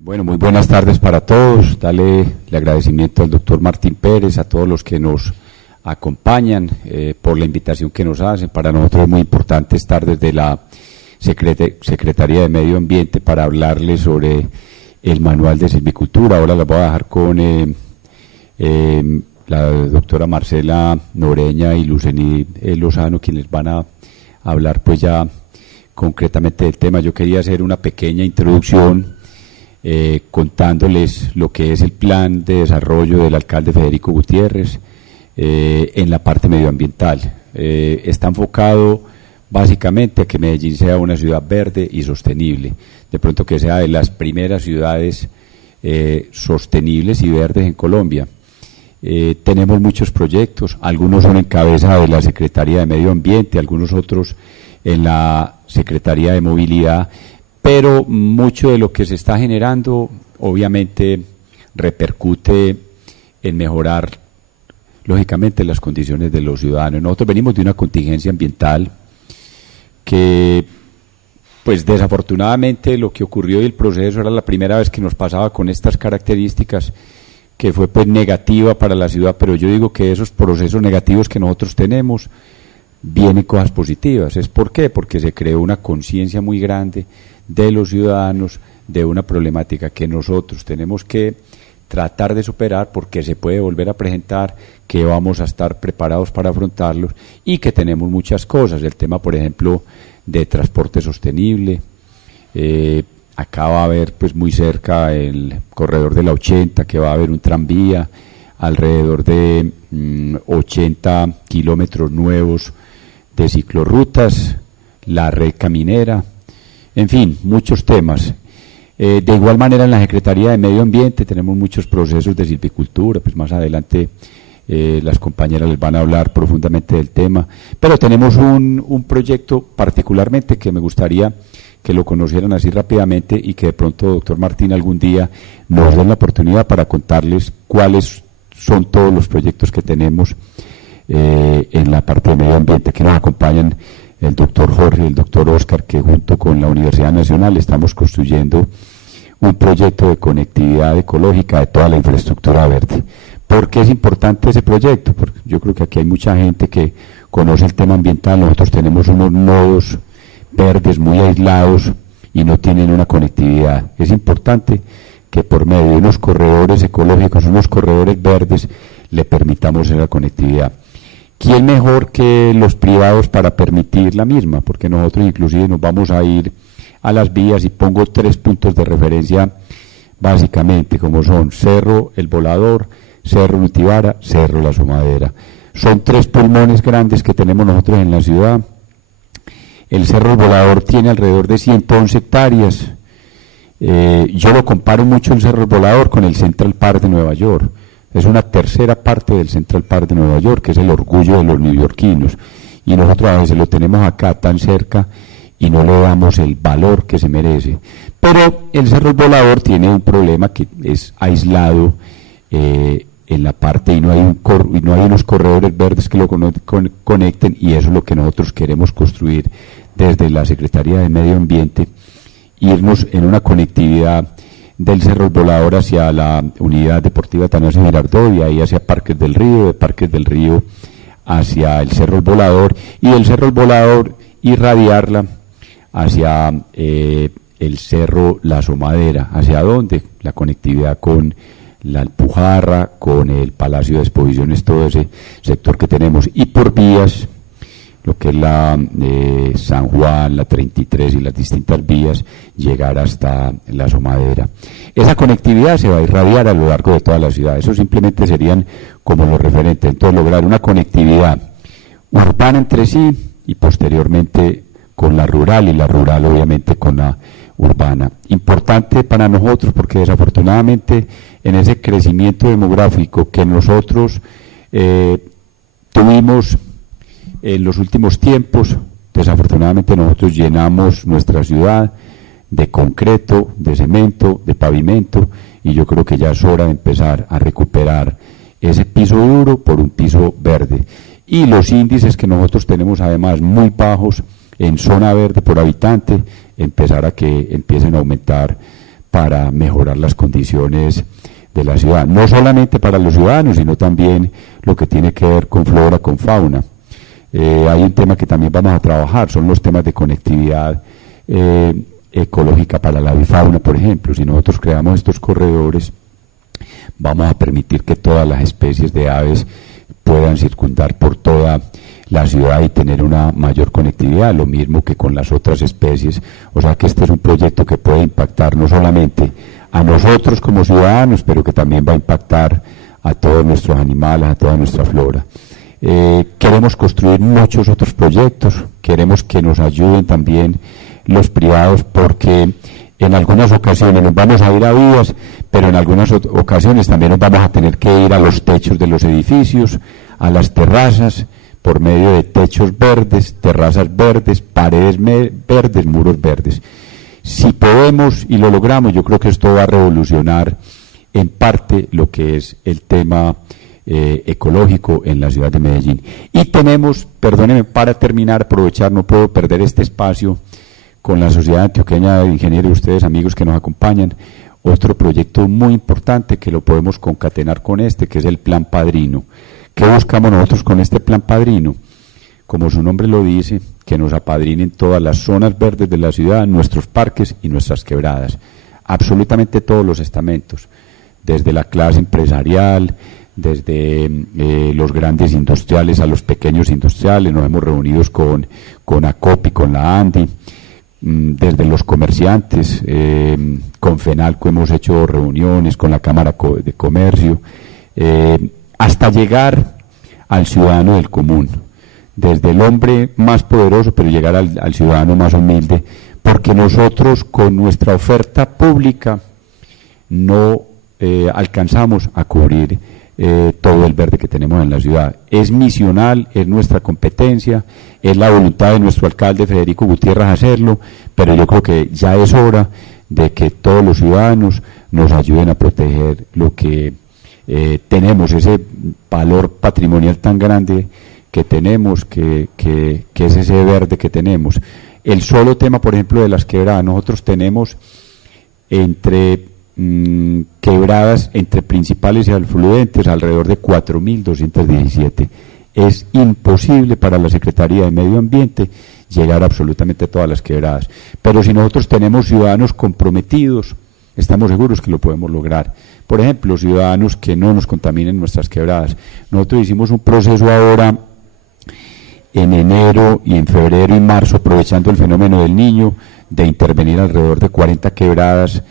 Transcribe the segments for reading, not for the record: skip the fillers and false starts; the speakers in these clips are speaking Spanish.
Bueno, muy buenas tardes para todos. Dale el agradecimiento al doctor Martín Pérez, a todos los que nos acompañan por la invitación que nos hacen. Para nosotros es muy importante estar desde la Secretaría de Medio Ambiente para hablarles sobre el manual de silvicultura. Ahora las voy a dejar con la doctora Marcela Noreña y Lucení Lozano, quienes van a hablar pues ya concretamente del tema. Yo quería hacer una pequeña introducción contándoles lo que es el plan de desarrollo del alcalde Federico Gutiérrez en la parte medioambiental. Está enfocado básicamente a que Medellín sea una ciudad verde y sostenible, de pronto que sea de las primeras ciudades sostenibles y verdes en Colombia. Tenemos muchos proyectos, algunos son en cabeza de la Secretaría de Medio Ambiente, algunos otros en la Secretaría de Movilidad, pero mucho de lo que se está generando obviamente repercute en mejorar lógicamente las condiciones de los ciudadanos. Nosotros venimos de una contingencia ambiental que pues desafortunadamente lo que ocurrió y el proceso era la primera vez que nos pasaba con estas características, que fue pues negativa para la ciudad, pero yo digo que esos procesos negativos que nosotros tenemos vienen cosas positivas. ¿Es por qué? Porque se creó una conciencia muy grande de los ciudadanos de una problemática que nosotros tenemos que tratar de superar, porque se puede volver a presentar, que vamos a estar preparados para afrontarlos y que tenemos muchas cosas. El tema, por ejemplo, de transporte sostenible. Acá va a haber pues muy cerca el corredor de la 80, que va a haber un tranvía, alrededor de 80 kilómetros nuevos de ciclorrutas, la red caminera, en fin, muchos temas. De igual manera en la Secretaría de Medio Ambiente tenemos muchos procesos de silvicultura, pues más adelante las compañeras les van a hablar profundamente del tema, pero tenemos un proyecto particularmente que me gustaría que lo conocieran así rápidamente y que de pronto, doctor Martín, algún día nos den la oportunidad para contarles cuáles son todos los proyectos que tenemos en la parte de medio ambiente, que nos acompañan el doctor Jorge y el doctor Oscar, que junto con la Universidad Nacional estamos construyendo un proyecto de conectividad ecológica de toda la infraestructura verde. ¿Por qué es importante ese proyecto? Porque yo creo que aquí hay mucha gente que conoce el tema ambiental. Nosotros tenemos unos nodos verdes muy aislados y no tienen una conectividad. Es importante que por medio de unos corredores ecológicos, unos corredores verdes, le permitamos esa conectividad. ¿Quién mejor que los privados para permitir la misma? Porque nosotros inclusive nos vamos a ir a las vías y pongo 3 puntos de referencia básicamente, como son Cerro El Volador, Cerro Nutibara, Cerro La Asomadera. Son 3 pulmones grandes que tenemos nosotros en la ciudad. El Cerro El Volador tiene alrededor de 111 hectáreas. Yo lo comparo mucho el Cerro El Volador con el Central Park de Nueva York. Es una tercera parte del Central Park de Nueva York, que es el orgullo de los neoyorquinos. Y nosotros a veces lo tenemos acá tan cerca y no le damos el valor que se merece. Pero el Cerro El Volador tiene un problema, que es aislado en la parte y no hay unos corredores verdes que lo conecten, y eso es lo que nosotros queremos construir desde la Secretaría de Medio Ambiente, irnos en una conectividad del Cerro El Volador hacia la Unidad Deportiva Tanasio Girardot, y ahí hacia Parques del Río, de Parques del Río hacia el Cerro El Volador, y del Cerro El Volador irradiarla hacia el Cerro La Asomadera. ¿Hacia dónde? La conectividad con la Alpujarra, con el Palacio de Exposiciones, todo ese sector que tenemos, y por vías, lo que es la San Juan, la 33 y las distintas vías, llegar hasta La Asomadera. Esa conectividad se va a irradiar a lo largo de toda la ciudad. Eso simplemente serían como los referentes. Entonces, lograr una conectividad urbana entre sí y posteriormente con la rural, y la rural obviamente con la urbana. Importante para nosotros porque desafortunadamente en ese crecimiento demográfico que nosotros tuvimos en los últimos tiempos, desafortunadamente nosotros llenamos nuestra ciudad de concreto, de cemento, de pavimento, y yo creo que ya es hora de empezar a recuperar ese piso duro por un piso verde. Y los índices que nosotros tenemos además muy bajos en zona verde por habitante, empezar a que empiecen a aumentar para mejorar las condiciones de la ciudad, no solamente para los ciudadanos, sino también lo que tiene que ver con flora, con fauna. Hay un tema que también vamos a trabajar, son los temas de conectividad ecológica para la avifauna, por ejemplo. Si nosotros creamos estos corredores, vamos a permitir que todas las especies de aves puedan circundar por toda la ciudad y tener una mayor conectividad, lo mismo que con las otras especies. O sea que este es un proyecto que puede impactar no solamente a nosotros como ciudadanos, pero que también va a impactar a todos nuestros animales, a toda nuestra flora. Queremos construir muchos otros proyectos, queremos que nos ayuden también los privados, porque en algunas ocasiones nos vamos a ir a vías, pero en algunas ocasiones también nos vamos a tener que ir a los techos de los edificios, a las terrazas, por medio de techos verdes, terrazas verdes, paredes verdes, muros verdes. Si podemos y lo logramos, yo creo que esto va a revolucionar en parte lo que es el tema ecológico en la ciudad de Medellín. Y tenemos, perdónenme, para terminar, aprovechar, no puedo perder este espacio con la Sociedad Antioqueña de Ingenieros, ustedes amigos que nos acompañan, otro proyecto muy importante que lo podemos concatenar con este, que es el Plan Padrino. ¿Qué buscamos nosotros con este Plan Padrino? Como su nombre lo dice, que nos apadrinen todas las zonas verdes de la ciudad, nuestros parques y nuestras quebradas, absolutamente todos los estamentos, desde la clase empresarial, desde los grandes industriales a los pequeños industriales. Nos hemos reunido con ACOPI, con la ANDI, desde los comerciantes, con FENALCO hemos hecho reuniones, con la Cámara de Comercio, hasta llegar al ciudadano del común, desde el hombre más poderoso, pero llegar al ciudadano más humilde, porque nosotros con nuestra oferta pública no alcanzamos a cubrir todo el verde que tenemos en la ciudad. Es misional, es nuestra competencia, es la voluntad de nuestro alcalde Federico Gutiérrez hacerlo, pero yo creo que ya es hora de que todos los ciudadanos nos ayuden a proteger lo que tenemos, ese valor patrimonial tan grande que tenemos, que es ese verde que tenemos. El solo tema, por ejemplo, de las quebradas, nosotros tenemos entre quebradas, entre principales y afluentes, alrededor de 4.217. Es imposible para la Secretaría de Medio Ambiente llegar a absolutamente todas las quebradas, pero si nosotros tenemos ciudadanos comprometidos, estamos seguros que lo podemos lograr. Por ejemplo, ciudadanos que no nos contaminen nuestras quebradas. Nosotros hicimos un proceso ahora en enero y en febrero y marzo, aprovechando el fenómeno del Niño, de intervenir alrededor de 40 quebradas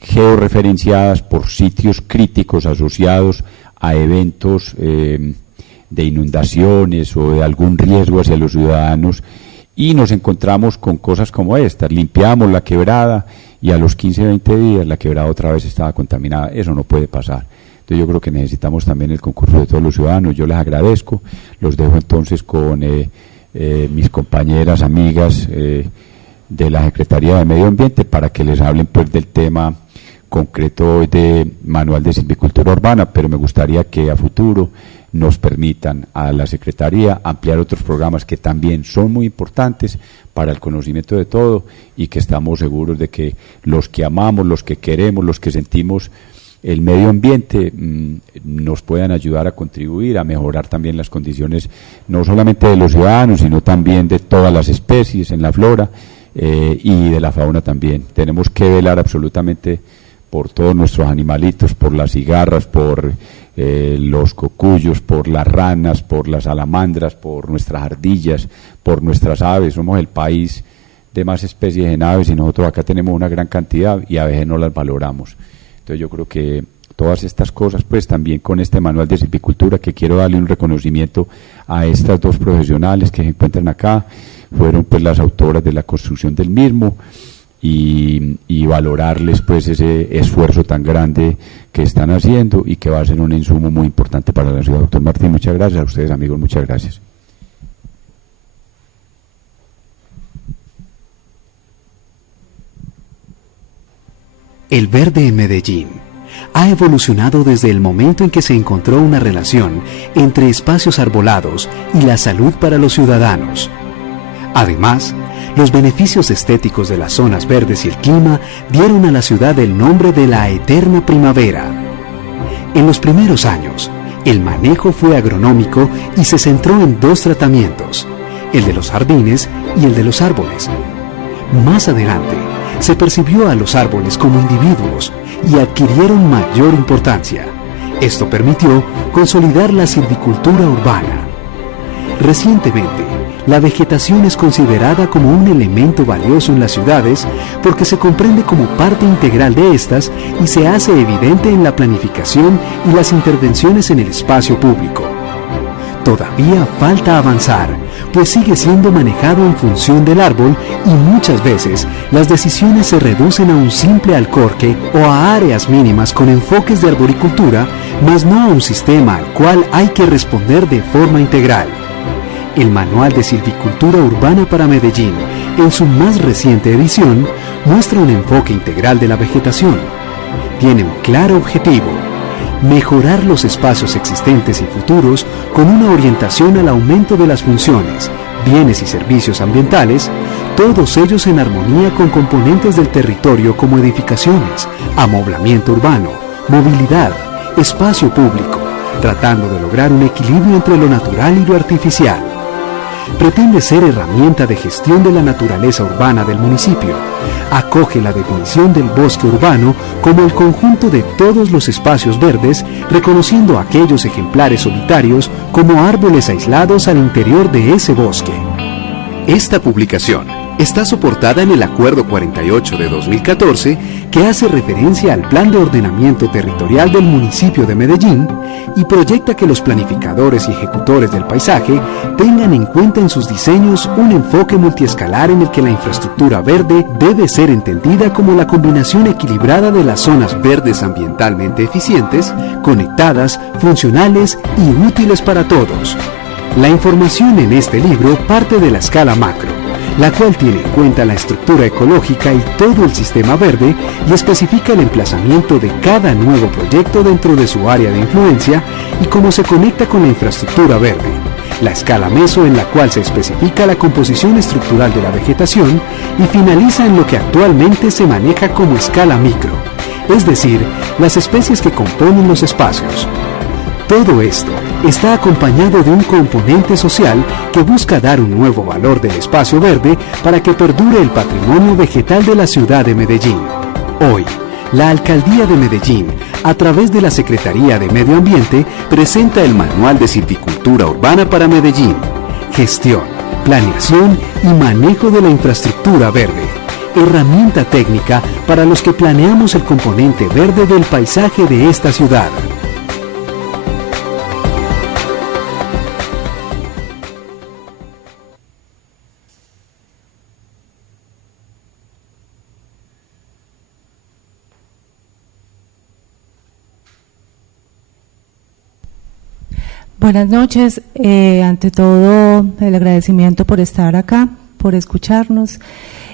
georreferenciadas por sitios críticos asociados a eventos de inundaciones o de algún riesgo hacia los ciudadanos, y nos encontramos con cosas como estas. Limpiamos la quebrada y a los 15, 20 días la quebrada otra vez estaba contaminada. Eso no puede pasar. Entonces yo creo que necesitamos también el concurso de todos los ciudadanos. Yo les agradezco, los dejo entonces con mis compañeras, amigas de la Secretaría de Medio Ambiente para que les hablen pues del tema concreto hoy de Manual de Silvicultura Urbana, pero me gustaría que a futuro nos permitan a la Secretaría ampliar otros programas que también son muy importantes para el conocimiento de todo, y que estamos seguros de que los que amamos, los que queremos, los que sentimos el medio ambiente nos puedan ayudar a contribuir a mejorar también las condiciones no solamente de los ciudadanos, sino también de todas las especies en la flora y de la fauna también. Tenemos que velar absolutamente por todos nuestros animalitos, por las cigarras, por los cocuyos, por las ranas, por las salamandras, por nuestras ardillas, por nuestras aves. Somos el país de más especies en aves y nosotros acá tenemos una gran cantidad y a veces no las valoramos. Entonces yo creo que todas estas cosas, pues también con este manual de silvicultura, que quiero darle un reconocimiento a estas dos profesionales que se encuentran acá, fueron pues las autoras de la construcción del mismo, y valorarles pues ese esfuerzo tan grande que están haciendo y que va a ser un insumo muy importante para la ciudad. Doctor Martín, muchas gracias. A ustedes, amigos, muchas gracias. El verde en Medellín ha evolucionado desde el momento en que se encontró una relación entre espacios arbolados y la salud para los ciudadanos. Además, Los beneficios estéticos de las zonas verdes y el clima dieron a la ciudad el nombre de la eterna primavera. En los primeros años, el manejo fue agronómico y se centró en dos tratamientos, el de los jardines y el de los árboles. Más adelante, se percibió a los árboles como individuos y adquirieron mayor importancia. Esto permitió consolidar la silvicultura urbana. Recientemente, la vegetación es considerada como un elemento valioso en las ciudades porque se comprende como parte integral de estas y se hace evidente en la planificación y las intervenciones en el espacio público. Todavía falta avanzar, pues sigue siendo manejado en función del árbol y muchas veces las decisiones se reducen a un simple alcorque o a áreas mínimas con enfoques de arboricultura, mas no a un sistema al cual hay que responder de forma integral. El Manual de Silvicultura Urbana para Medellín, en su más reciente edición, muestra un enfoque integral de la vegetación. Tiene un claro objetivo: mejorar los espacios existentes y futuros con una orientación al aumento de las funciones, bienes y servicios ambientales, todos ellos en armonía con componentes del territorio como edificaciones, amoblamiento urbano, movilidad, espacio público, tratando de lograr un equilibrio entre lo natural y lo artificial. Pretende ser herramienta de gestión de la naturaleza urbana del municipio. Acoge la definición del bosque urbano como el conjunto de todos los espacios verdes, reconociendo aquellos ejemplares solitarios como árboles aislados al interior de ese bosque. Esta publicación está soportada en el Acuerdo 48 de 2014, que hace referencia al Plan de Ordenamiento Territorial del municipio de Medellín y proyecta que los planificadores y ejecutores del paisaje tengan en cuenta en sus diseños un enfoque multiescalar en el que la infraestructura verde debe ser entendida como la combinación equilibrada de las zonas verdes ambientalmente eficientes, conectadas, funcionales y útiles para todos. La información en este libro parte de la escala macro, la cual tiene en cuenta la estructura ecológica y todo el sistema verde y especifica el emplazamiento de cada nuevo proyecto dentro de su área de influencia y cómo se conecta con la infraestructura verde. La escala meso, en la cual se especifica la composición estructural de la vegetación, y finaliza en lo que actualmente se maneja como escala micro, es decir, las especies que componen los espacios. Todo esto está acompañado de un componente social que busca dar un nuevo valor del espacio verde para que perdure el patrimonio vegetal de la ciudad de Medellín. Hoy, la Alcaldía de Medellín, a través de la Secretaría de Medio Ambiente, presenta el Manual de Silvicultura Urbana para Medellín. Gestión, planeación y manejo de la infraestructura verde. Herramienta técnica para los que planeamos el componente verde del paisaje de esta ciudad. Buenas noches. Ante todo, el agradecimiento por estar acá, por escucharnos.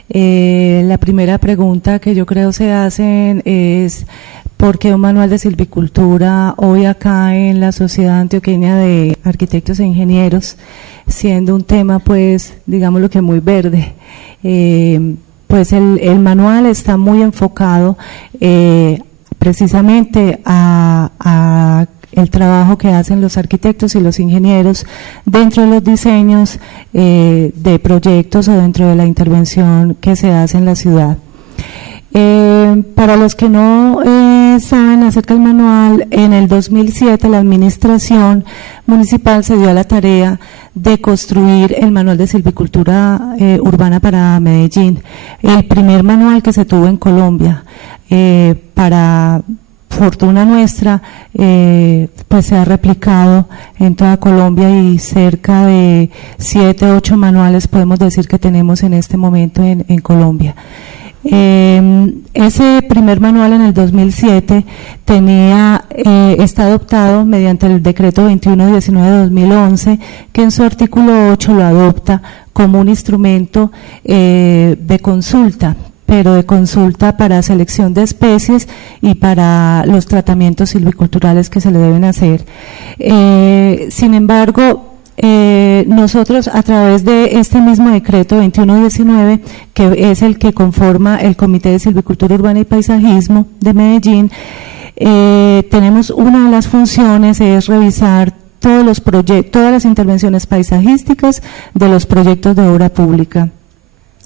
La primera pregunta que yo creo se hacen es ¿por qué un manual de silvicultura hoy acá en la Sociedad Antioqueña de Arquitectos e Ingenieros, siendo un tema, pues, digámoslo que muy verde? Pues el manual está muy enfocado precisamente a el trabajo que hacen los arquitectos y los ingenieros dentro de los diseños de proyectos o dentro de la intervención que se hace en la ciudad. Para los que no saben acerca del manual, en el 2007 la administración municipal se dio a la tarea de construir el manual de silvicultura urbana para Medellín, el primer manual que se tuvo en Colombia. Para fortuna nuestra, pues se ha replicado en toda Colombia y cerca de 7, 8 manuales podemos decir que tenemos en este momento en Colombia. Ese primer manual en el 2007 está adoptado mediante el decreto 2119 de 2011, que en su artículo 8 lo adopta como un instrumento de consulta, pero de consulta para selección de especies y para los tratamientos silviculturales que se le deben hacer. Sin embargo, nosotros a través de este mismo decreto 2119, que es el que conforma el Comité de Silvicultura Urbana y Paisajismo de Medellín, tenemos una de las funciones es revisar todos los todas las intervenciones paisajísticas de los proyectos de obra pública.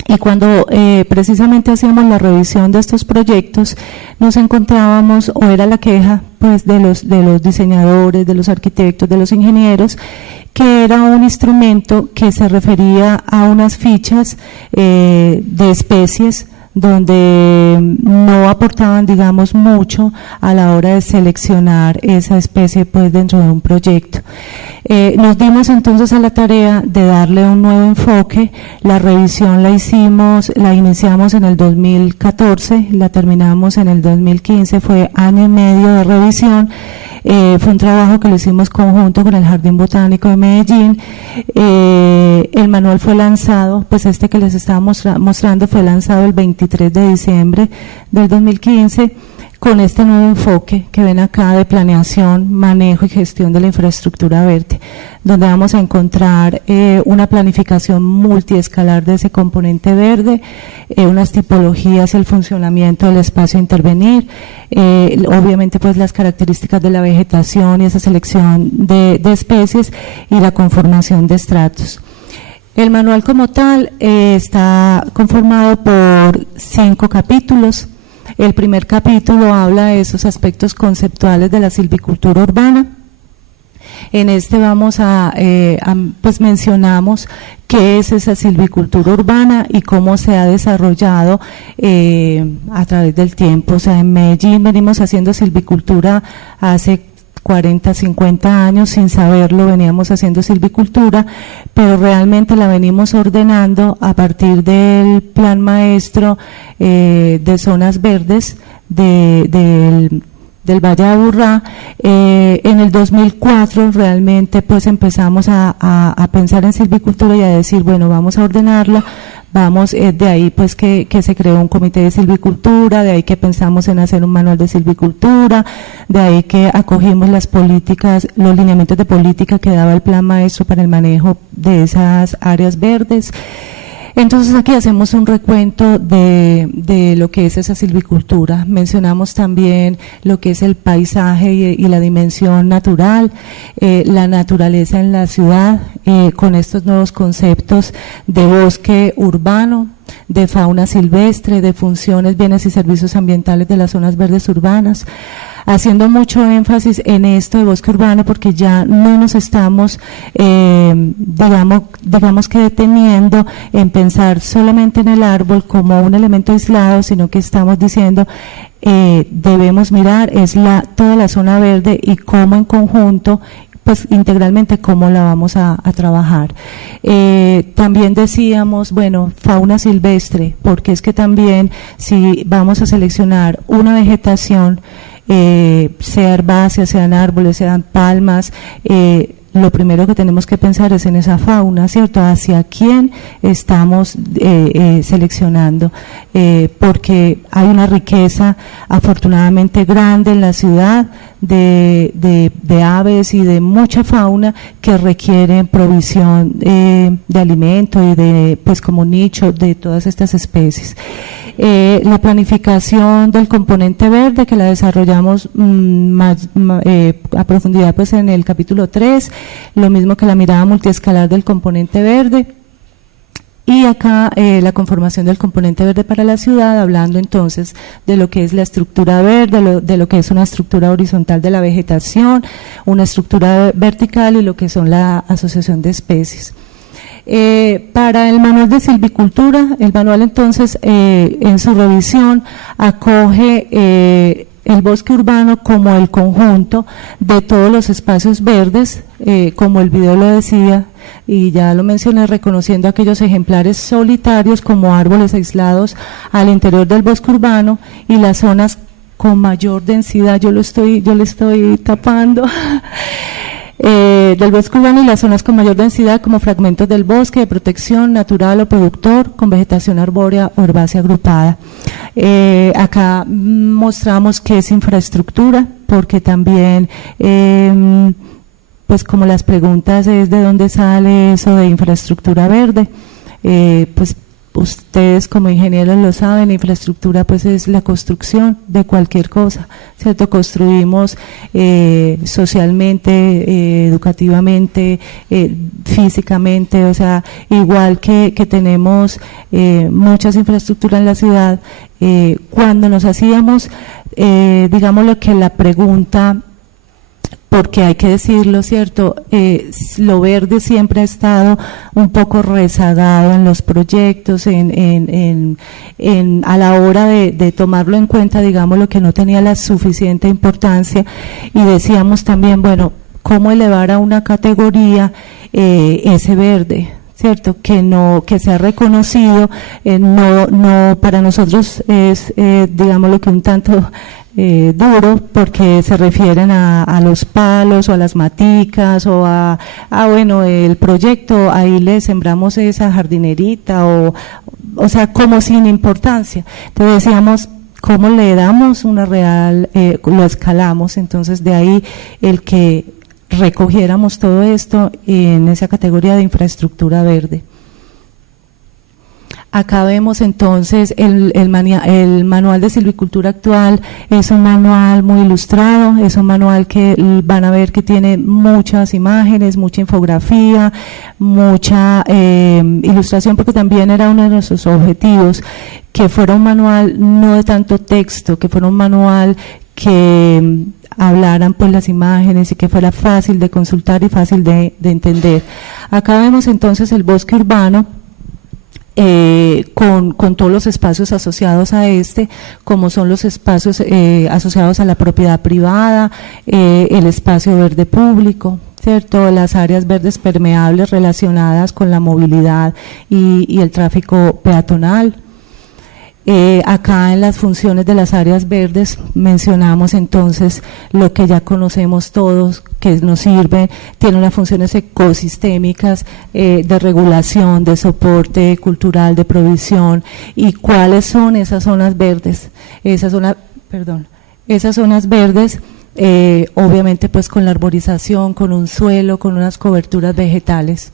Y cuando precisamente hacíamos la revisión de estos proyectos, nos encontrábamos, o era la queja pues de los diseñadores, de los arquitectos, de los ingenieros, que era un instrumento que se refería a unas fichas de especies donde no aportaban, digamos, mucho a la hora de seleccionar esa especie pues dentro de un proyecto. Nos dimos entonces a la tarea de darle un nuevo enfoque. La revisión la iniciamos en el 2014, la terminamos en el 2015, fue año y medio de revisión. Fue un trabajo que lo hicimos conjunto con el Jardín Botánico de Medellín. El manual fue lanzado, pues este que les estaba mostrando fue lanzado el 23 de diciembre del 2015, con este nuevo enfoque que ven acá de planeación, manejo y gestión de la infraestructura verde, donde vamos a encontrar una planificación multiescalar de ese componente verde, unas tipologías y el funcionamiento del espacio a intervenir, obviamente pues las características de la vegetación y esa selección de especies y la conformación de estratos. El manual como tal está conformado por 5 capítulos. El primer capítulo habla de esos aspectos conceptuales de la silvicultura urbana. En este vamos pues mencionamos qué es esa silvicultura urbana y cómo se ha desarrollado a través del tiempo. O sea, en Medellín venimos haciendo silvicultura hace 40, 50 años, sin saberlo veníamos haciendo silvicultura, pero realmente la venimos ordenando a partir del plan maestro de zonas verdes del Valle de Aburrá. En el 2004 realmente pues empezamos a pensar en silvicultura y a decir, bueno, vamos a ordenarlo. Vamos, de ahí pues que se creó un comité de silvicultura, de ahí que pensamos en hacer un manual de silvicultura, de ahí que acogimos las políticas, los lineamientos de política que daba el plan maestro para el manejo de esas áreas verdes. Entonces aquí hacemos un recuento de lo que es esa silvicultura. Mencionamos también lo que es el paisaje y la dimensión natural, la naturaleza en la ciudad, con estos nuevos conceptos de bosque urbano, de fauna silvestre, de funciones, bienes y servicios ambientales de las zonas verdes urbanas, haciendo mucho énfasis en esto de bosque urbano porque ya no nos estamos, digamos que deteniendo en pensar solamente en el árbol como un elemento aislado, sino que estamos diciendo debemos mirar toda la zona verde y cómo en conjunto, pues integralmente cómo la vamos a trabajar. También decíamos, bueno, fauna silvestre, porque es que también si vamos a seleccionar una vegetación, sea herbácea, sean árboles, sean palmas, lo primero que tenemos que pensar es en esa fauna, ¿cierto? Hacia quién estamos seleccionando, porque hay una riqueza afortunadamente grande en la ciudad de aves y de mucha fauna que requieren provisión de alimento y de, pues como nicho de todas estas especies. La planificación del componente verde que la desarrollamos a profundidad pues en el capítulo 3, lo mismo que la mirada multiescalar del componente verde. Y acá la conformación del componente verde para la ciudad, hablando entonces de lo que es la estructura verde, de lo que es una estructura horizontal de la vegetación, una estructura vertical y lo que son la asociación de especies. Para el manual de silvicultura, el manual entonces en su revisión acoge el bosque urbano como el conjunto de todos los espacios verdes, como el video lo decía, y ya lo mencioné, reconociendo aquellos ejemplares solitarios como árboles aislados al interior del bosque urbano y las zonas con mayor densidad, yo le estoy tapando, del bosque urbano y las zonas con mayor densidad como fragmentos del bosque de protección natural o productor con vegetación arbórea o herbácea agrupada. Acá mostramos qué es infraestructura, porque también pues como las preguntas es de dónde sale eso de infraestructura verde, pues ustedes como ingenieros lo saben, la infraestructura pues es la construcción de cualquier cosa, ¿cierto? Construimos socialmente, educativamente, físicamente, o sea, igual que tenemos muchas infraestructuras en la ciudad, cuando nos hacíamos, digamos lo que la pregunta, porque hay que decirlo, ¿cierto? Lo verde siempre ha estado un poco rezagado en los proyectos, a la hora de tomarlo en cuenta, digamos, lo que no tenía la suficiente importancia, y decíamos también, bueno, ¿cómo elevar a una categoría ese verde? ¿Cierto? Que sea reconocido, no para nosotros es, digamos, lo que un tanto duro, porque se refieren a los palos o a las maticas o bueno, el proyecto, ahí le sembramos esa jardinerita o sea, como sin importancia. Entonces decíamos, ¿cómo le damos una real, lo escalamos? Entonces de ahí el que recogiéramos todo esto en esa categoría de infraestructura verde. Acá vemos entonces el manual de silvicultura actual, es un manual muy ilustrado, es un manual que van a ver que tiene muchas imágenes, mucha infografía, mucha ilustración, porque también era uno de nuestros objetivos, que fuera un manual no de tanto texto, que fuera un manual que hablaran pues las imágenes y que fuera fácil de consultar y fácil de entender. Acá vemos entonces el bosque urbano, con todos los espacios asociados a como son los espacios asociados a la propiedad privada, el espacio verde público, ¿cierto? Las áreas verdes permeables relacionadas con la movilidad y el tráfico peatonal. Acá en las funciones de las áreas verdes mencionamos entonces lo que ya conocemos todos, que nos sirve, tiene unas funciones ecosistémicas, de regulación, de soporte cultural, de provisión. ¿Y cuáles son esas zonas verdes? Esas zonas verdes, obviamente pues con la arborización, con un suelo, con unas coberturas vegetales.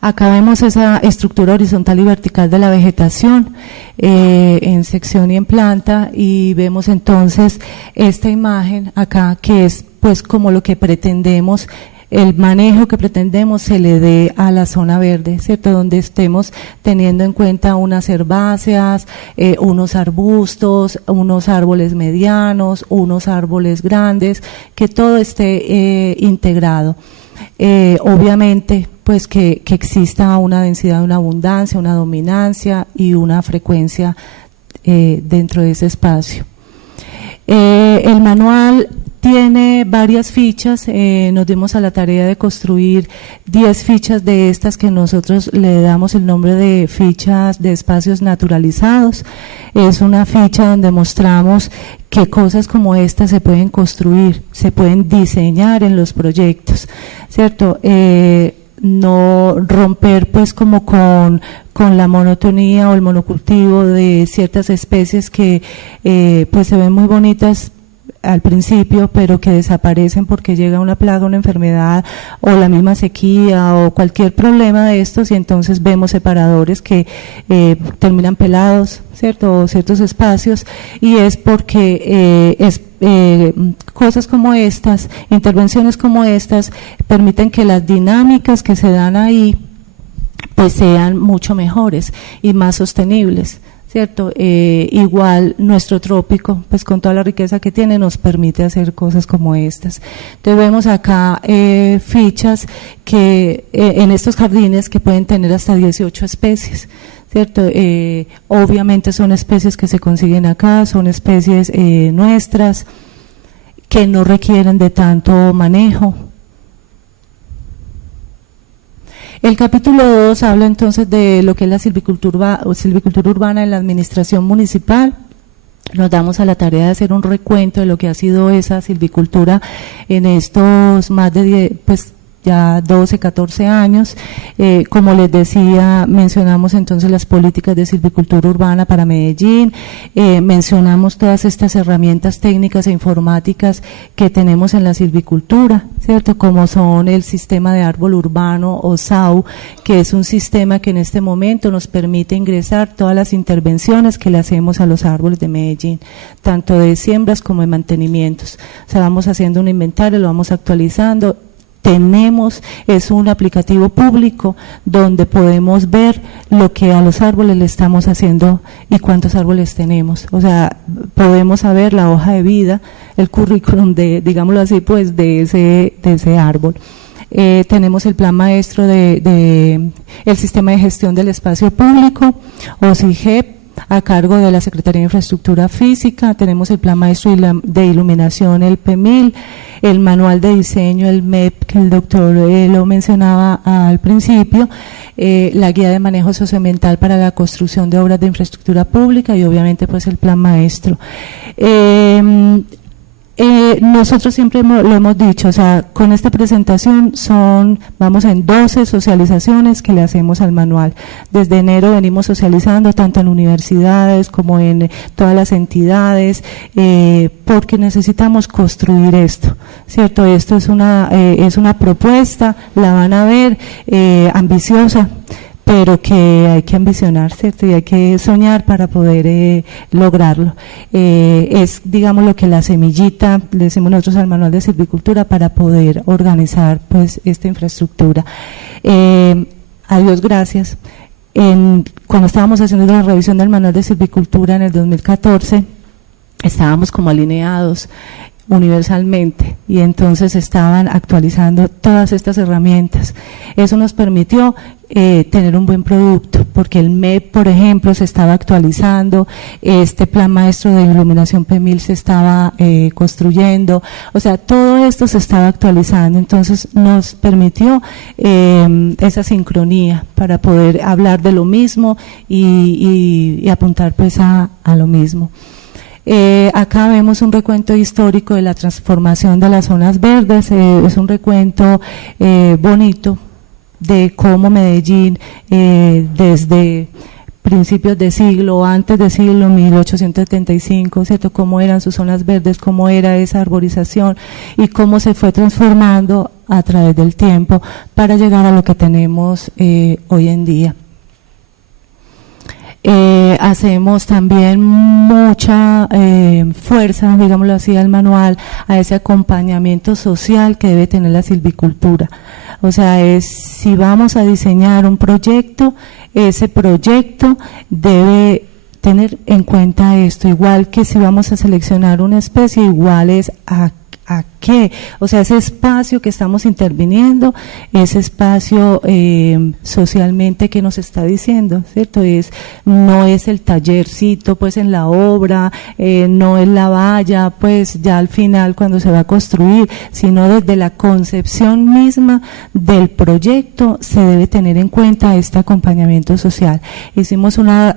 Acá vemos esa estructura horizontal y vertical de la vegetación en sección y en planta, y vemos entonces esta imagen acá que es pues como lo que pretendemos, el manejo que pretendemos se le dé a la zona verde, ¿cierto? Donde estemos teniendo en cuenta unas herbáceas, unos arbustos, unos árboles medianos, unos árboles grandes, que todo esté integrado. Obviamente pues que exista una densidad, una abundancia, una dominancia y una frecuencia dentro de ese espacio. El manual tiene varias fichas, nos dimos a la tarea de construir 10 fichas de estas que nosotros le damos el nombre de fichas de espacios naturalizados. Es una ficha donde mostramos que cosas como estas se pueden construir, se pueden diseñar en los proyectos, ¿cierto? No romper pues como con la monotonía o el monocultivo de ciertas especies que pues se ven muy bonitas al principio, pero que desaparecen porque llega una plaga, una enfermedad o la misma sequía o cualquier problema de estos, y entonces vemos separadores que terminan pelados, ¿cierto? O ciertos espacios, y es porque cosas como estas, intervenciones como estas, permiten que las dinámicas que se dan ahí pues sean mucho mejores y más sostenibles, ¿cierto? Igual nuestro trópico, pues con toda la riqueza que tiene, nos permite hacer cosas como estas. Entonces vemos acá fichas que en estos jardines que pueden tener hasta 18 especies, ¿cierto? Obviamente son especies que se consiguen acá, son especies nuestras, que no requieren de tanto manejo. El capítulo 2 habla entonces de lo que es la silvicultura urbana en la administración municipal. Nos damos a la tarea de hacer un recuento de lo que ha sido esa silvicultura en estos más de ya 12, 14 años. Como les decía, mencionamos entonces las políticas de silvicultura urbana para Medellín, mencionamos todas estas herramientas técnicas e informáticas que tenemos en la silvicultura, ¿cierto? Como son el sistema de árbol urbano o SAU, que es un sistema que en este momento nos permite ingresar todas las intervenciones que le hacemos a los árboles de Medellín, tanto de siembras como de mantenimientos. O sea, vamos haciendo un inventario, lo vamos actualizando. Es un aplicativo público donde podemos ver lo que a los árboles le estamos haciendo y cuántos árboles tenemos. O sea, podemos saber la hoja de vida, el currículum digámoslo así, pues de ese árbol. Tenemos el plan maestro el sistema de gestión del espacio público, o SIGEP, a cargo de la Secretaría de Infraestructura Física. Tenemos el plan maestro de iluminación, el PEMIL, el manual de diseño, el MEP, que el doctor lo mencionaba al principio, la guía de manejo socioambiental para la construcción de obras de infraestructura pública y obviamente pues el plan maestro. Nosotros siempre lo hemos dicho, o sea, con esta presentación vamos en 12 socializaciones que le hacemos al manual. Desde enero venimos socializando tanto en universidades como en todas las entidades, porque necesitamos construir esto, ¿cierto? Esto es una propuesta, la van a ver, ambiciosa, pero que hay que ambicionar, ¿cierto? Y hay que soñar para poder lograrlo. Es, digamos, lo que la semillita, le decimos nosotros al manual de silvicultura, para poder organizar pues esta infraestructura. A Dios gracias. Cuando estábamos haciendo la revisión del manual de silvicultura en el 2014, estábamos como alineados universalmente y entonces estaban actualizando todas estas herramientas. Eso nos permitió tener un buen producto, porque el MEP, por ejemplo, se estaba actualizando, este plan maestro de iluminación PEMIL se estaba construyendo, o sea, todo esto se estaba actualizando, entonces nos permitió esa sincronía para poder hablar de lo mismo y apuntar pues a lo mismo. Acá vemos un recuento histórico de la transformación de las zonas verdes, es un recuento bonito de cómo Medellín desde principios de siglo, antes del siglo 1875, ¿cierto? Cómo eran sus zonas verdes, cómo era esa arborización y cómo se fue transformando a través del tiempo para llegar a lo que tenemos hoy en día. Hacemos también mucha fuerza, digámoslo así, al manual, a ese acompañamiento social que debe tener la silvicultura. O sea, si vamos a diseñar un proyecto, ese proyecto debe tener en cuenta esto, igual que si vamos a seleccionar una especie, igual es a qué, o sea, ese espacio que estamos interviniendo, ese espacio socialmente que nos está diciendo, ¿cierto? No es el tallercito pues en la obra, no es la valla pues ya al final cuando se va a construir, sino desde la concepción misma del proyecto se debe tener en cuenta este acompañamiento social. Hicimos una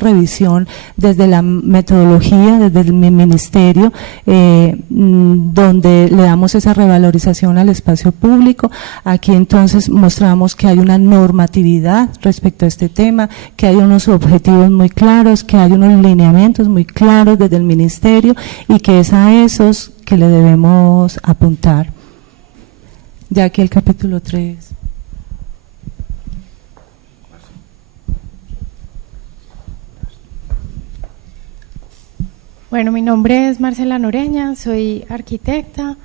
revisión desde la metodología, desde el ministerio, donde le damos esa revalorización al espacio público. Aquí entonces mostramos que hay una normatividad respecto a este tema, que hay unos objetivos muy claros, que hay unos lineamientos muy claros desde el ministerio y que es a esos que le debemos apuntar. Ya aquí el capítulo 3. Bueno, mi nombre es Marcela Noreña, soy arquitecta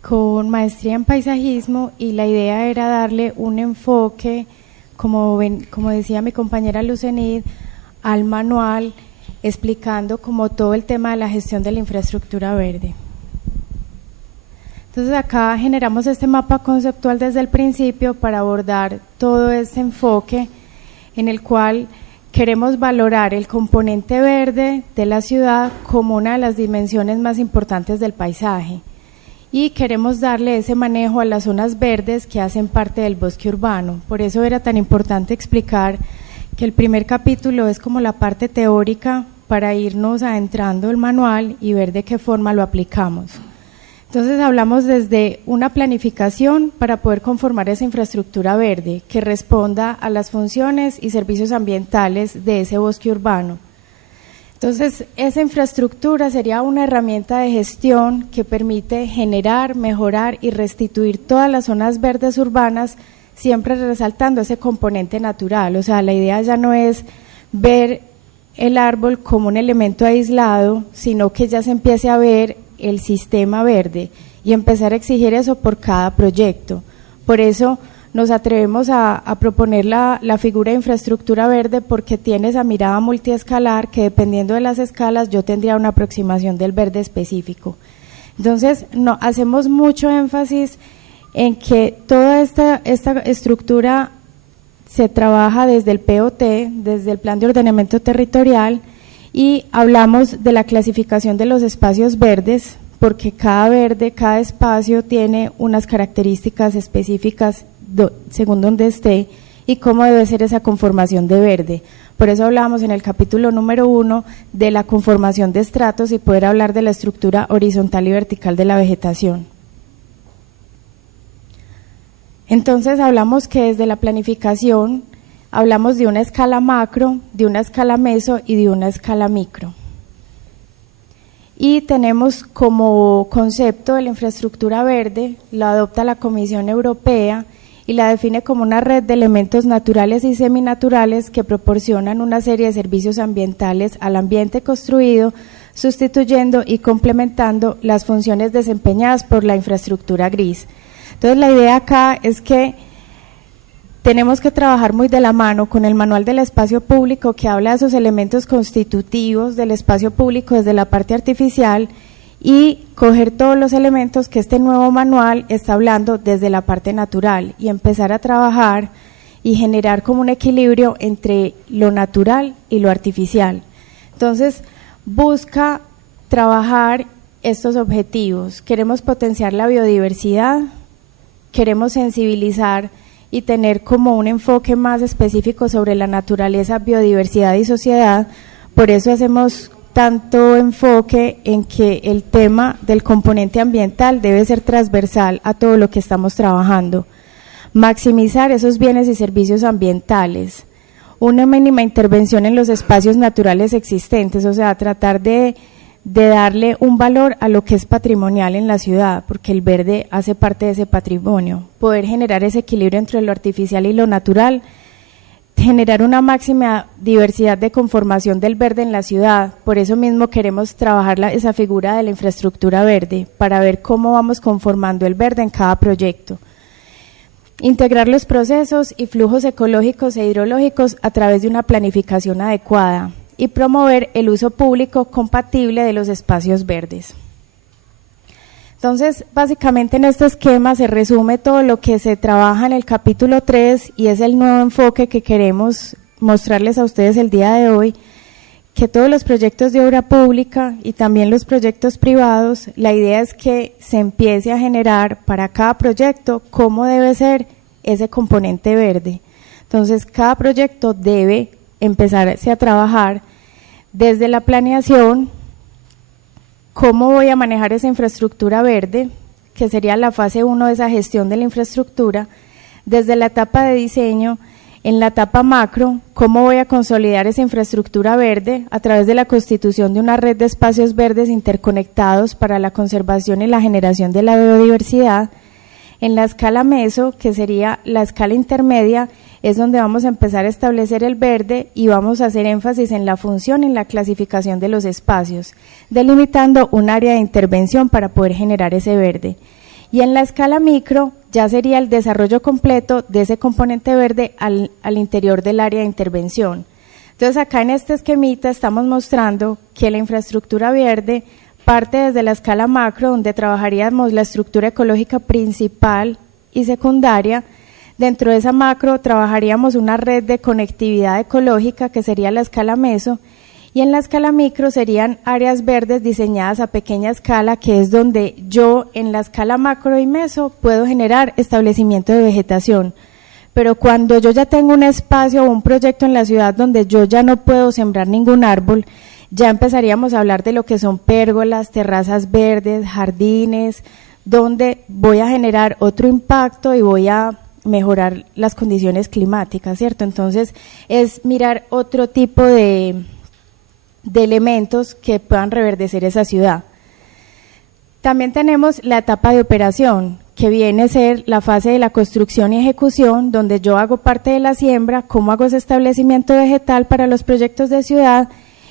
con maestría en paisajismo y la idea era darle un enfoque, como decía mi compañera Lucenid, al manual, explicando como todo el tema de la gestión de la infraestructura verde. Entonces acá generamos este mapa conceptual desde el principio para abordar todo ese enfoque en el cual queremos valorar el componente verde de la ciudad como una de las dimensiones más importantes del paisaje y queremos darle ese manejo a las zonas verdes que hacen parte del bosque urbano. Por eso era tan importante explicar que el primer capítulo es como la parte teórica para irnos adentrando el manual y ver de qué forma lo aplicamos. Entonces hablamos desde una planificación para poder conformar esa infraestructura verde que responda a las funciones y servicios ambientales de ese bosque urbano. Entonces, esa infraestructura sería una herramienta de gestión que permite generar, mejorar y restituir todas las zonas verdes urbanas, siempre resaltando ese componente natural. O sea, la idea ya no es ver el árbol como un elemento aislado, sino que ya se empiece a ver el sistema verde y empezar a exigir eso por cada proyecto. Por eso nos atrevemos a proponer la figura de infraestructura verde, porque tiene esa mirada multiescalar que, dependiendo de las escalas, yo tendría una aproximación del verde específico. Entonces, hacemos mucho énfasis en que toda esta estructura se trabaja desde el POT, desde el Plan de Ordenamiento Territorial, y hablamos de la clasificación de los espacios verdes, porque cada espacio tiene unas características específicas según donde esté y cómo debe ser esa conformación de verde. Por eso hablamos en el capítulo número 1 de la conformación de estratos y poder hablar de la estructura horizontal y vertical de la vegetación. Entonces hablamos que desde la planificación hablamos de una escala macro, de una escala meso y de una escala micro. Y tenemos como concepto de la infraestructura verde, la adopta la Comisión Europea y la define como una red de elementos naturales y seminaturales que proporcionan una serie de servicios ambientales al ambiente construido, sustituyendo y complementando las funciones desempeñadas por la infraestructura gris. Entonces, la idea acá es que tenemos que trabajar muy de la mano con el Manual del Espacio Público, que habla de esos elementos constitutivos del espacio público desde la parte artificial, y coger todos los elementos que este nuevo manual está hablando desde la parte natural y empezar a trabajar y generar como un equilibrio entre lo natural y lo artificial. Entonces, busca trabajar estos objetivos. Queremos potenciar la biodiversidad, queremos sensibilizar y tener como un enfoque más específico sobre la naturaleza, biodiversidad y sociedad. Por eso hacemos tanto enfoque en que el tema del componente ambiental debe ser transversal a todo lo que estamos trabajando. Maximizar esos bienes y servicios ambientales, una mínima intervención en los espacios naturales existentes, o sea, tratar de darle un valor a lo que es patrimonial en la ciudad, porque el verde hace parte de ese patrimonio. Poder generar ese equilibrio entre lo artificial y lo natural, generar una máxima diversidad de conformación del verde en la ciudad. Por eso mismo queremos trabajar esa figura de la infraestructura verde, para ver cómo vamos conformando el verde en cada proyecto. Integrar los procesos y flujos ecológicos e hidrológicos a través de una planificación adecuada y promover el uso público compatible de los espacios verdes. Entonces, básicamente en este esquema se resume todo lo que se trabaja en el capítulo 3 y es el nuevo enfoque que queremos mostrarles a ustedes el día de hoy, que todos los proyectos de obra pública y también los proyectos privados, la idea es que se empiece a generar para cada proyecto cómo debe ser ese componente verde. Entonces, cada proyecto debe empezarse a trabajar desde la planeación, cómo voy a manejar esa infraestructura verde, que sería la fase 1 de esa gestión de la infraestructura, desde la etapa de diseño, en la etapa macro, cómo voy a consolidar esa infraestructura verde a través de la constitución de una red de espacios verdes interconectados para la conservación y la generación de la biodiversidad. En la escala meso, que sería la escala intermedia, es donde vamos a empezar a establecer el verde y vamos a hacer énfasis en la función y en la clasificación de los espacios, delimitando un área de intervención para poder generar ese verde. Y en la escala micro ya sería el desarrollo completo de ese componente verde al interior del área de intervención. Entonces, acá en este esquemita estamos mostrando que la infraestructura verde parte desde la escala macro, donde trabajaríamos la estructura ecológica principal y secundaria. Dentro de esa macro trabajaríamos una red de conectividad ecológica, que sería la escala meso, y en la escala micro serían áreas verdes diseñadas a pequeña escala, que es donde yo en la escala macro y meso puedo generar establecimiento de vegetación. Pero cuando yo ya tengo un espacio o un proyecto en la ciudad donde yo ya no puedo sembrar ningún árbol, ya empezaríamos a hablar de lo que son pérgolas, terrazas verdes, jardines, donde voy a generar otro impacto y voy a mejorar las condiciones climáticas, ¿cierto? Entonces, es mirar otro tipo de elementos que puedan reverdecer esa ciudad. También tenemos la etapa de operación, que viene a ser la fase de la construcción y ejecución, donde yo hago parte de la siembra, cómo hago ese establecimiento vegetal para los proyectos de ciudad,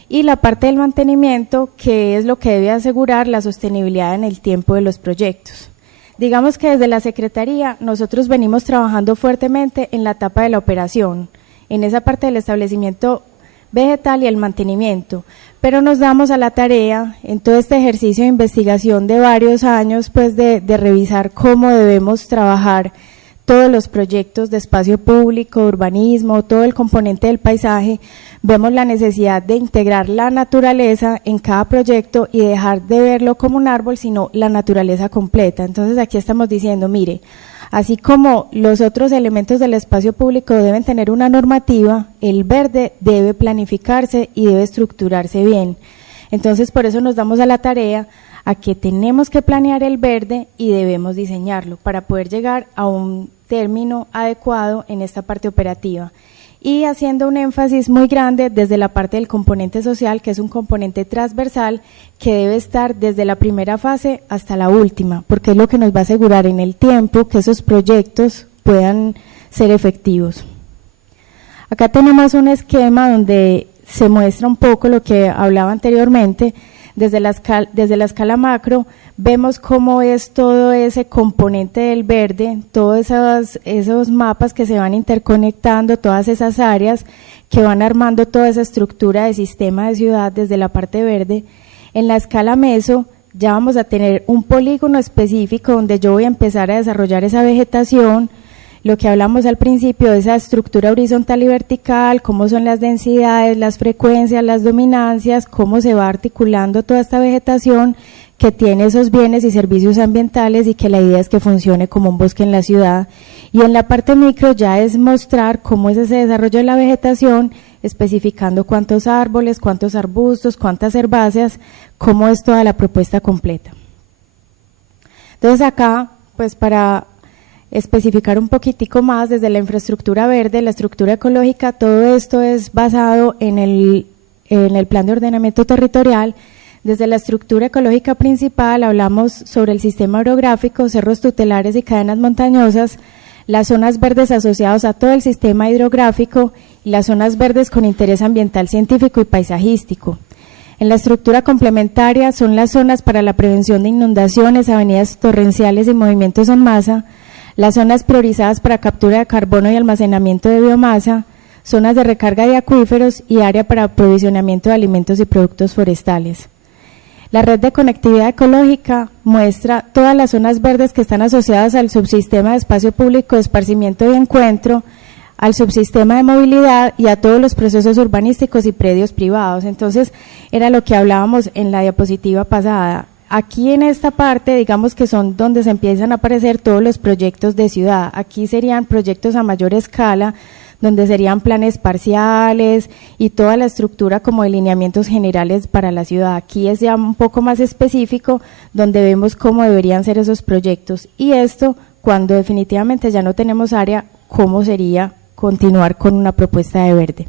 y la parte del mantenimiento, que es lo que debe asegurar la sostenibilidad en el tiempo de los proyectos. Digamos que desde la Secretaría nosotros venimos trabajando fuertemente en la etapa de la operación, en esa parte del establecimiento vegetal y el mantenimiento, pero nos damos a la tarea en todo este ejercicio de investigación de varios años, pues de revisar cómo debemos trabajar todos los proyectos de espacio público, urbanismo, todo el componente del paisaje. Vemos la necesidad de integrar la naturaleza en cada proyecto y dejar de verlo como un árbol, sino la naturaleza completa. Entonces aquí estamos diciendo, mire, así como los otros elementos del espacio público deben tener una normativa, el verde debe planificarse y debe estructurarse bien. Entonces por eso nos damos a la tarea a que tenemos que planear el verde y debemos diseñarlo para poder llegar a un término adecuado en esta parte operativa. Y haciendo un énfasis muy grande desde la parte del componente social, que es un componente transversal que debe estar desde la primera fase hasta la última, porque es lo que nos va a asegurar en el tiempo que esos proyectos puedan ser efectivos. Acá tenemos un esquema donde se muestra un poco lo que hablaba anteriormente. Desde la escala macro vemos cómo es todo ese componente del verde, todos esos mapas que se van interconectando, todas esas áreas que van armando toda esa estructura de sistema de ciudad desde la parte verde. En la escala meso ya vamos a tener un polígono específico donde yo voy a empezar a desarrollar esa vegetación, lo que hablamos al principio de esa estructura horizontal y vertical, cómo son las densidades, las frecuencias, las dominancias, cómo se va articulando toda esta vegetación que tiene esos bienes y servicios ambientales y que la idea es que funcione como un bosque en la ciudad. Y en la parte micro ya es mostrar cómo es ese desarrollo de la vegetación, especificando cuántos árboles, cuántos arbustos, cuántas herbáceas, cómo es toda la propuesta completa. Entonces acá, pues para especificar un poquitico más desde la infraestructura verde, la estructura ecológica, todo esto es basado en el plan de ordenamiento territorial. Desde la estructura ecológica principal hablamos sobre el sistema orográfico, cerros tutelares y cadenas montañosas, las zonas verdes asociadas a todo el sistema hidrográfico y las zonas verdes con interés ambiental, científico y paisajístico. En la estructura complementaria son las zonas para la prevención de inundaciones, avenidas torrenciales y movimientos en masa, las zonas priorizadas para captura de carbono y almacenamiento de biomasa, zonas de recarga de acuíferos y área para aprovisionamiento de alimentos y productos forestales. La red de conectividad ecológica muestra todas las zonas verdes que están asociadas al subsistema de espacio público de esparcimiento y encuentro, al subsistema de movilidad y a todos los procesos urbanísticos y predios privados. Entonces, era lo que hablábamos en la diapositiva pasada. Aquí en esta parte, digamos que son donde se empiezan a aparecer todos los proyectos de ciudad. Aquí serían proyectos a mayor escala, donde serían planes parciales y toda la estructura como de lineamientos generales para la ciudad. Aquí es ya un poco más específico, donde vemos cómo deberían ser esos proyectos. Y esto, cuando definitivamente ya no tenemos área, cómo sería continuar con una propuesta de verde.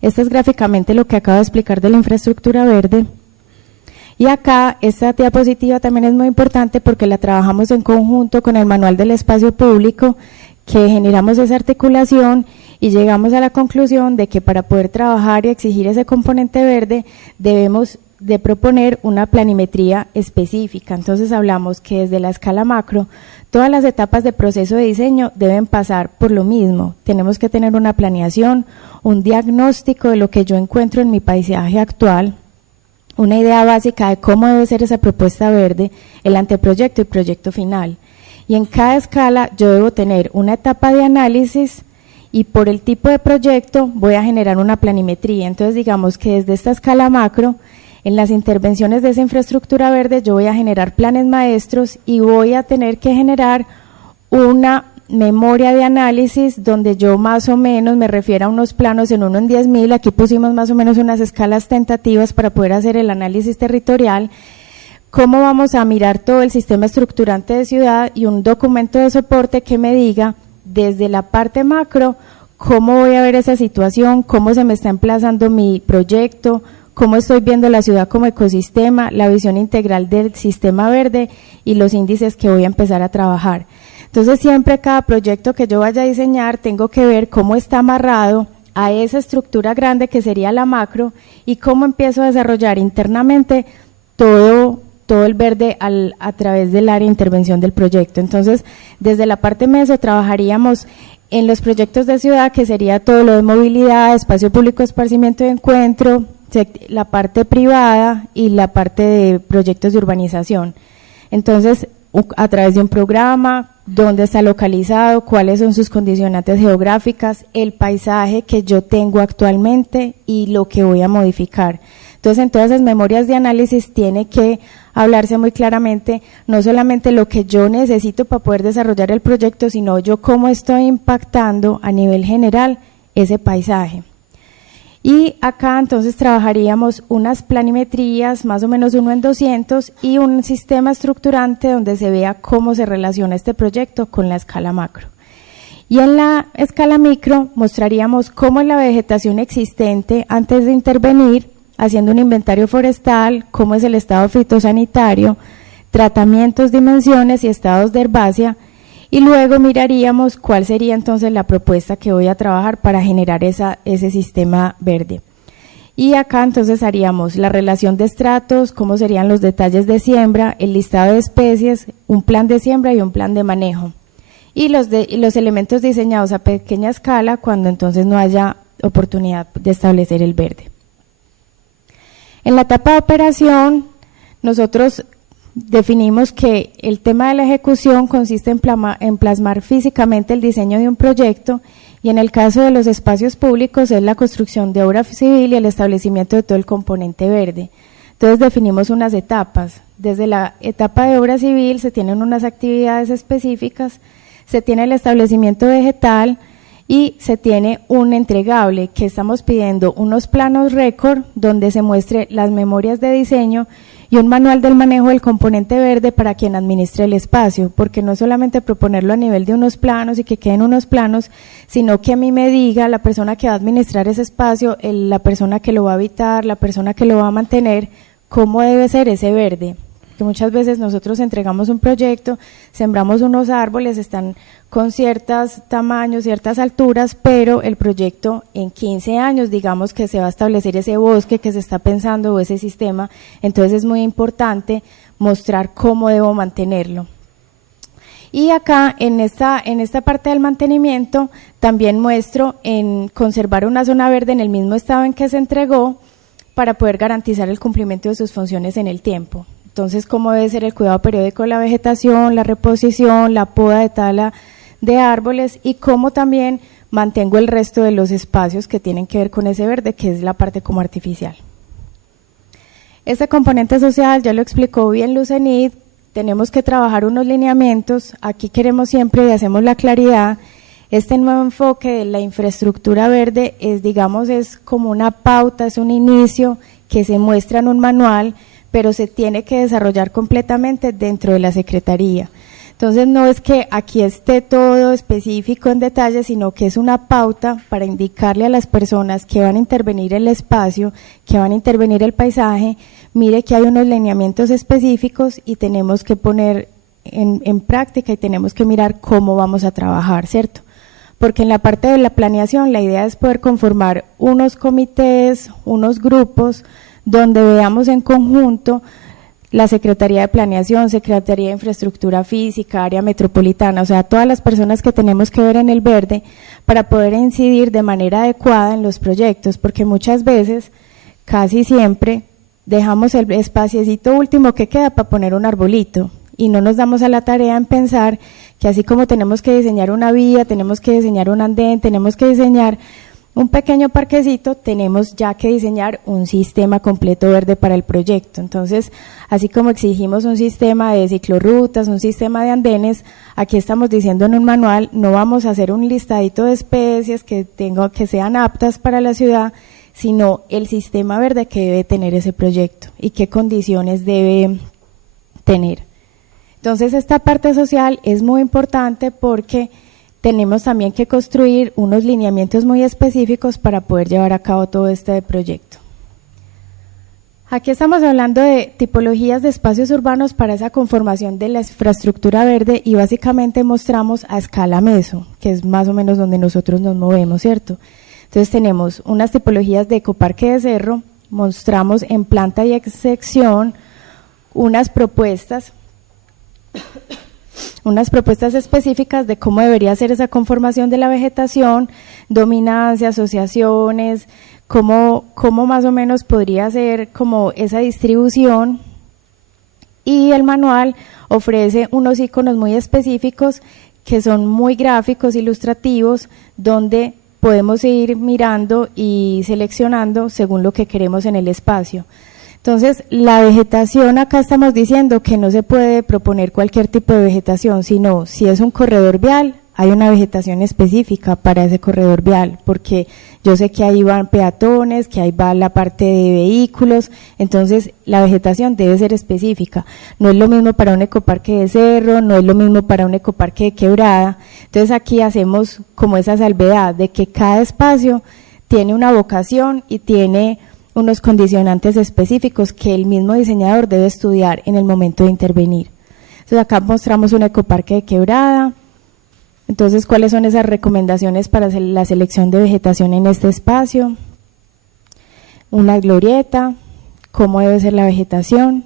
Esto es gráficamente lo que acabo de explicar de la infraestructura verde. Y acá, esta diapositiva también es muy importante porque la trabajamos en conjunto con el Manual del Espacio Público, que generamos esa articulación y llegamos a la conclusión de que para poder trabajar y exigir ese componente verde debemos de proponer una planimetría específica. Entonces hablamos que desde la escala macro todas las etapas de proceso de diseño deben pasar por lo mismo. Tenemos que tener una planeación, un diagnóstico de lo que yo encuentro en mi paisaje actual, una idea básica de cómo debe ser esa propuesta verde, el anteproyecto y proyecto final. Y en cada escala yo debo tener una etapa de análisis y por el tipo de proyecto voy a generar una planimetría. Entonces digamos que desde esta escala macro, en las intervenciones de esa infraestructura verde yo voy a generar planes maestros y voy a tener que generar una memoria de análisis donde yo más o menos me refiero a unos planos en 1 en 10.000, aquí pusimos más o menos unas escalas tentativas para poder hacer el análisis territorial, cómo vamos a mirar todo el sistema estructurante de ciudad y un documento de soporte que me diga desde la parte macro cómo voy a ver esa situación, cómo se me está emplazando mi proyecto, cómo estoy viendo la ciudad como ecosistema, la visión integral del sistema verde y los índices que voy a empezar a trabajar. Entonces siempre cada proyecto que yo vaya a diseñar tengo que ver cómo está amarrado a esa estructura grande que sería la macro y cómo empiezo a desarrollar internamente todo el verde a través del área de intervención del proyecto. Entonces desde la parte meso trabajaríamos en los proyectos de ciudad, que sería todo lo de movilidad, espacio público, esparcimiento y encuentro, la parte privada y la parte de proyectos de urbanización. Entonces, a través de un programa, dónde está localizado, cuáles son sus condicionantes geográficas, el paisaje que yo tengo actualmente y lo que voy a modificar. Entonces, en todas esas memorias de análisis tiene que hablarse muy claramente, no solamente lo que yo necesito para poder desarrollar el proyecto, sino yo cómo estoy impactando a nivel general ese paisaje. Y acá entonces trabajaríamos unas planimetrías, más o menos 1 en 200, y un sistema estructurante donde se vea cómo se relaciona este proyecto con la escala macro. Y en la escala micro mostraríamos cómo la vegetación existente antes de intervenir, haciendo un inventario forestal, cómo es el estado fitosanitario, tratamientos, dimensiones y estados de herbácea, y luego miraríamos cuál sería entonces la propuesta que voy a trabajar para generar ese sistema verde. Y acá entonces haríamos la relación de estratos, cómo serían los detalles de siembra, el listado de especies, un plan de siembra y un plan de manejo. Y los elementos diseñados a pequeña escala cuando entonces no haya oportunidad de establecer el verde. En la etapa de operación, nosotros definimos que el tema de la ejecución consiste en plasmar físicamente el diseño de un proyecto y en el caso de los espacios públicos es la construcción de obra civil y el establecimiento de todo el componente verde. Entonces definimos unas etapas. Desde la etapa de obra civil se tienen unas actividades específicas, se tiene el establecimiento vegetal y se tiene un entregable que estamos pidiendo unos planos récord donde se muestre las memorias de diseño y un manual del manejo del componente verde para quien administre el espacio, porque no solamente proponerlo a nivel de unos planos y que queden unos planos, sino que a mí me diga la persona que va a administrar ese espacio, la persona que lo va a habitar, la persona que lo va a mantener, cómo debe ser ese verde. Que muchas veces nosotros entregamos un proyecto, sembramos unos árboles, están con ciertos tamaños, ciertas alturas, pero el proyecto en 15 años, digamos que se va a establecer ese bosque que se está pensando o ese sistema, entonces es muy importante mostrar cómo debo mantenerlo. Y acá, en esta parte del mantenimiento, también muestro en conservar una zona verde en el mismo estado en que se entregó para poder garantizar el cumplimiento de sus funciones en el tiempo. Entonces, cómo debe ser el cuidado periódico de la vegetación, la reposición, la poda de tala de árboles y cómo también mantengo el resto de los espacios que tienen que ver con ese verde, que es la parte como artificial. Este componente social, ya lo explicó bien Lucenid, tenemos que trabajar unos lineamientos, aquí queremos siempre y hacemos la claridad, este nuevo enfoque de la infraestructura verde es, digamos, es como una pauta, es un inicio que se muestra en un manual, pero se tiene que desarrollar completamente dentro de la Secretaría. Entonces no es que aquí esté todo específico en detalle, sino que es una pauta para indicarle a las personas que van a intervenir el espacio, que van a intervenir el paisaje, mire que hay unos lineamientos específicos y tenemos que poner en práctica y tenemos que mirar cómo vamos a trabajar, ¿cierto? Porque en la parte de la planeación la idea es poder conformar unos comités, unos grupos, donde veamos en conjunto la Secretaría de Planeación, Secretaría de Infraestructura Física, Área Metropolitana, o sea, todas las personas que tenemos que ver en el verde para poder incidir de manera adecuada en los proyectos, porque muchas veces, casi siempre, dejamos el espaciecito último que queda para poner un arbolito y no nos damos a la tarea en pensar que así como tenemos que diseñar una vía, tenemos que diseñar un andén, tenemos que diseñar un pequeño parquecito, tenemos ya que diseñar un sistema completo verde para el proyecto. Entonces, así como exigimos un sistema de ciclorrutas, un sistema de andenes, aquí estamos diciendo en un manual, no vamos a hacer un listadito de especies que sean aptas para la ciudad, sino el sistema verde que debe tener ese proyecto y qué condiciones debe tener. Entonces, esta parte social es muy importante porque tenemos también que construir unos lineamientos muy específicos para poder llevar a cabo todo este proyecto. Aquí estamos hablando de tipologías de espacios urbanos para esa conformación de la infraestructura verde y básicamente mostramos a escala meso, que es más o menos donde nosotros nos movemos, ¿cierto? Entonces tenemos unas tipologías de ecoparque de cerro, mostramos en planta y sección unas propuestas específicas de cómo debería ser esa conformación de la vegetación, dominancia, asociaciones, cómo más o menos podría ser como esa distribución, y el manual ofrece unos iconos muy específicos que son muy gráficos, ilustrativos, donde podemos ir mirando y seleccionando según lo que queremos en el espacio. Entonces, la vegetación, acá estamos diciendo que no se puede proponer cualquier tipo de vegetación, sino si es un corredor vial, hay una vegetación específica para ese corredor vial, porque yo sé que ahí van peatones, que ahí va la parte de vehículos, entonces la vegetación debe ser específica. No es lo mismo para un ecoparque de cerro, no es lo mismo para un ecoparque de quebrada. Entonces aquí hacemos como esa salvedad de que cada espacio tiene una vocación y tiene unos condicionantes específicos que el mismo diseñador debe estudiar en el momento de intervenir. Entonces acá mostramos un ecoparque de quebrada. Entonces, ¿cuáles son esas recomendaciones para la selección de vegetación en este espacio? Una glorieta, cómo debe ser la vegetación.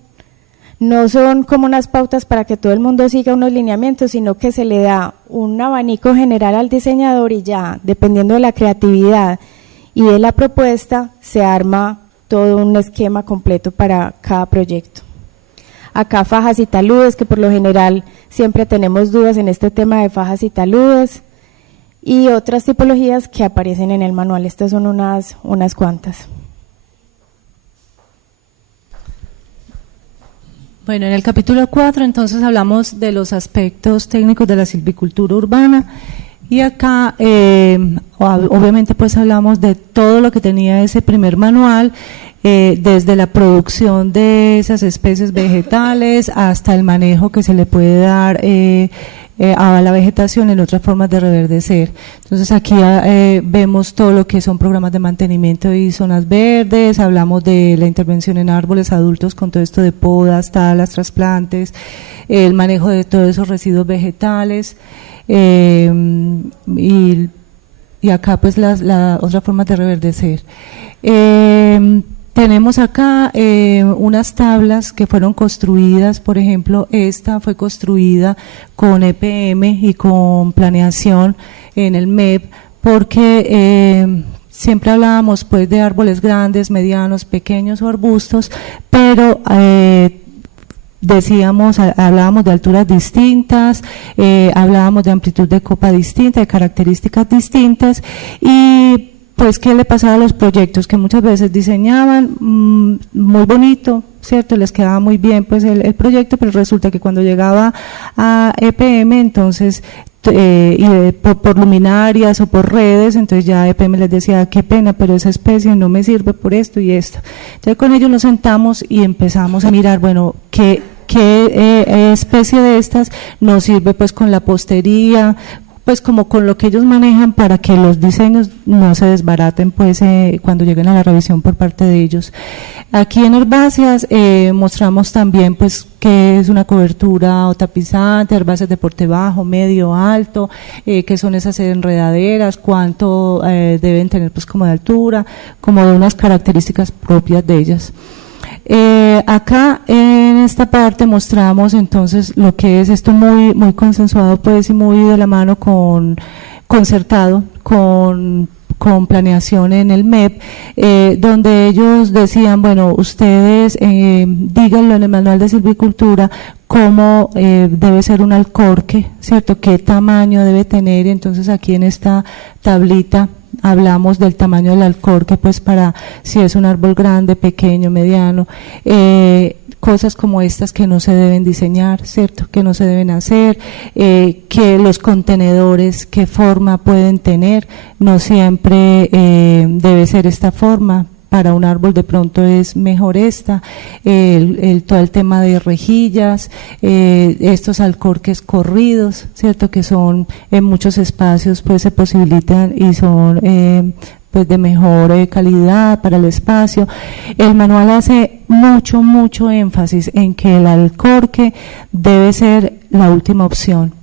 No son como unas pautas para que todo el mundo siga unos lineamientos, sino que se le da un abanico general al diseñador y ya, dependiendo de la creatividad y de la propuesta, se arma todo un esquema completo para cada proyecto. Acá fajas y taludes, que por lo general siempre tenemos dudas en este tema de fajas y taludes, y otras tipologías que aparecen en el manual. Estas son unas cuantas. Bueno, en el capítulo 4 entonces hablamos de los aspectos técnicos de la silvicultura urbana, y acá obviamente pues hablamos de todo lo que tenía ese primer manual, desde la producción de esas especies vegetales hasta el manejo que se le puede dar a la vegetación en otras formas de reverdecer. Entonces aquí vemos todo lo que son programas de mantenimiento y zonas verdes, hablamos de la intervención en árboles adultos con todo esto de podas, talas, trasplantes, el manejo de todos esos residuos vegetales, y acá pues las otras formas de reverdecer. Tenemos acá unas tablas que fueron construidas, por ejemplo, esta fue construida con EPM y con planeación en el MEP, porque siempre hablábamos pues de árboles grandes, medianos, pequeños o arbustos, pero hablábamos de alturas distintas, hablábamos de amplitud de copa distinta, de características distintas, y pues qué le pasaba a los proyectos que muchas veces diseñaban muy bonito, cierto, les quedaba muy bien pues el proyecto, pero resulta que cuando llegaba a EPM entonces por luminarias o por redes, entonces ya EPM les decía qué pena, pero esa especie no me sirve por esto y esto. Entonces con ellos nos sentamos y empezamos a mirar, bueno, qué especie de estas nos sirve pues con la postería, pues como con lo que ellos manejan para que los diseños no se desbaraten pues cuando lleguen a la revisión por parte de ellos. Aquí en herbáceas mostramos también pues qué es una cobertura o tapizante, herbáceas de porte bajo, medio, alto, qué son esas enredaderas, cuánto deben tener pues como de altura, como de unas características propias de ellas. Acá en esta parte mostramos entonces lo que es esto muy consensuado pues y muy de la mano concertado con planeación en el MEP, donde ellos decían, bueno, ustedes díganlo en el manual de silvicultura cómo debe ser un alcorque, ¿cierto? ¿Qué tamaño debe tener? Entonces aquí en esta tablita hablamos del tamaño del alcorque, pues para si es un árbol grande, pequeño, mediano, cosas como estas que no se deben diseñar, ¿cierto? Que no se deben hacer, que los contenedores, qué forma pueden tener, no siempre debe ser esta forma. Para un árbol de pronto es mejor esta, todo el tema de rejillas, estos alcorques corridos, ¿cierto? Que son en muchos espacios pues se posibilitan y son pues de mejor calidad para el espacio. El manual hace mucho énfasis en que el alcorque debe ser la última opción.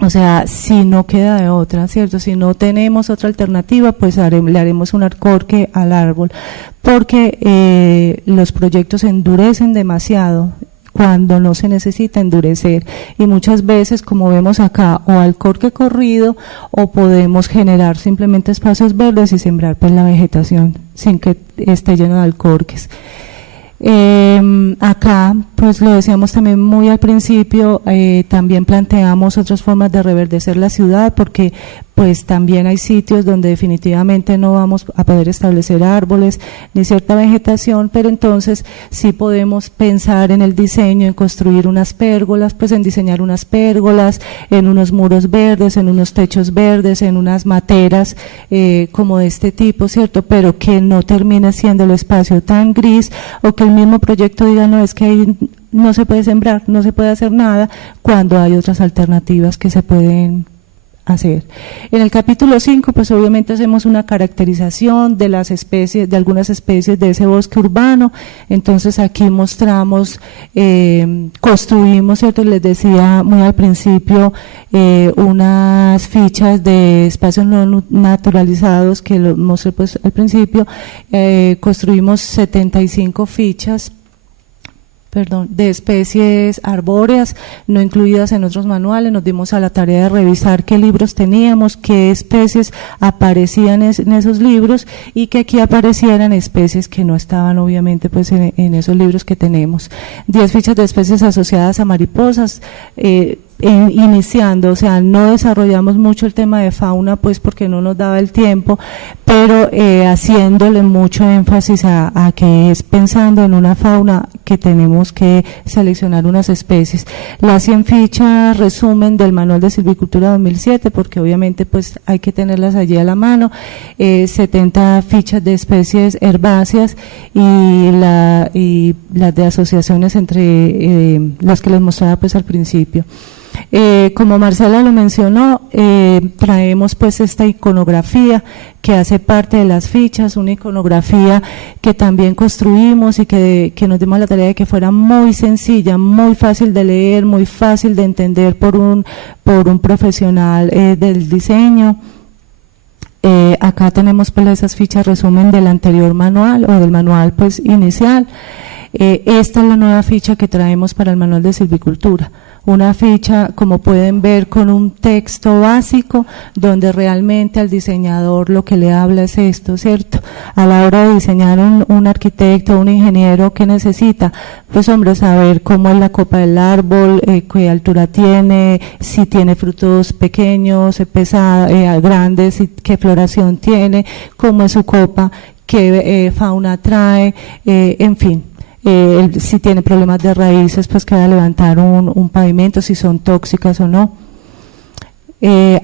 O sea, si no queda de otra, ¿cierto? Si no tenemos otra alternativa, pues le haremos un alcorque al árbol, porque los proyectos endurecen demasiado cuando no se necesita endurecer, y muchas veces, como vemos acá, o alcorque corrido, o podemos generar simplemente espacios verdes y sembrar pues la vegetación sin que esté lleno de alcorques. Acá, pues lo decíamos también muy al principio, también planteamos otras formas de reverdecer la ciudad, porque pues también hay sitios donde definitivamente no vamos a poder establecer árboles ni cierta vegetación, pero entonces sí podemos pensar en el diseño, en construir unas pérgolas, pues en diseñar unas pérgolas, en unos muros verdes, en unos techos verdes, en unas materas como de este tipo, ¿cierto? Pero que no termine siendo el espacio tan gris, o que el mismo proyecto diga, no, es que ahí no se puede sembrar, no se puede hacer nada, cuando hay otras alternativas que se pueden hacer. En el capítulo 5, pues obviamente hacemos una caracterización de las especies, de algunas especies de ese bosque urbano. Entonces aquí mostramos, construimos, ¿cierto? Les decía muy al principio, unas fichas de espacios no naturalizados que lo mostré pues al principio. Construimos 75 fichas de especies arbóreas no incluidas en otros manuales. Nos dimos a la tarea de revisar qué libros teníamos, qué especies aparecían en esos libros, y que aquí aparecieran especies que no estaban obviamente pues en esos libros que tenemos. 10 fichas de especies asociadas a mariposas, iniciando, o sea, no desarrollamos mucho el tema de fauna pues porque no nos daba el tiempo, pero haciéndole mucho énfasis a que es pensando en una fauna que tenemos que seleccionar unas especies. Las 100 fichas resumen del Manual de Silvicultura 2007, porque obviamente pues hay que tenerlas allí a la mano. 70 fichas de especies herbáceas y las de asociaciones entre las que les mostraba pues al principio. Como Marcela lo mencionó, traemos pues esta iconografía que hace parte de las fichas, una iconografía que también construimos y que nos dimos la tarea de que fuera muy sencilla, muy fácil de leer, muy fácil de entender por un profesional del diseño. Acá tenemos pues esas fichas resumen del anterior manual o del manual pues inicial. Esta es la nueva ficha que traemos para el manual de silvicultura. Una ficha, como pueden ver, con un texto básico donde realmente al diseñador lo que le habla es esto, ¿cierto? A la hora de diseñar un arquitecto, un ingeniero, ¿qué necesita? Pues hombre, saber cómo es la copa del árbol, qué altura tiene, si tiene frutos pequeños, grandes, qué floración tiene, cómo es su copa, qué fauna trae, en fin. Si tiene problemas de raíces, pues queda levantar un pavimento, si son tóxicas o no.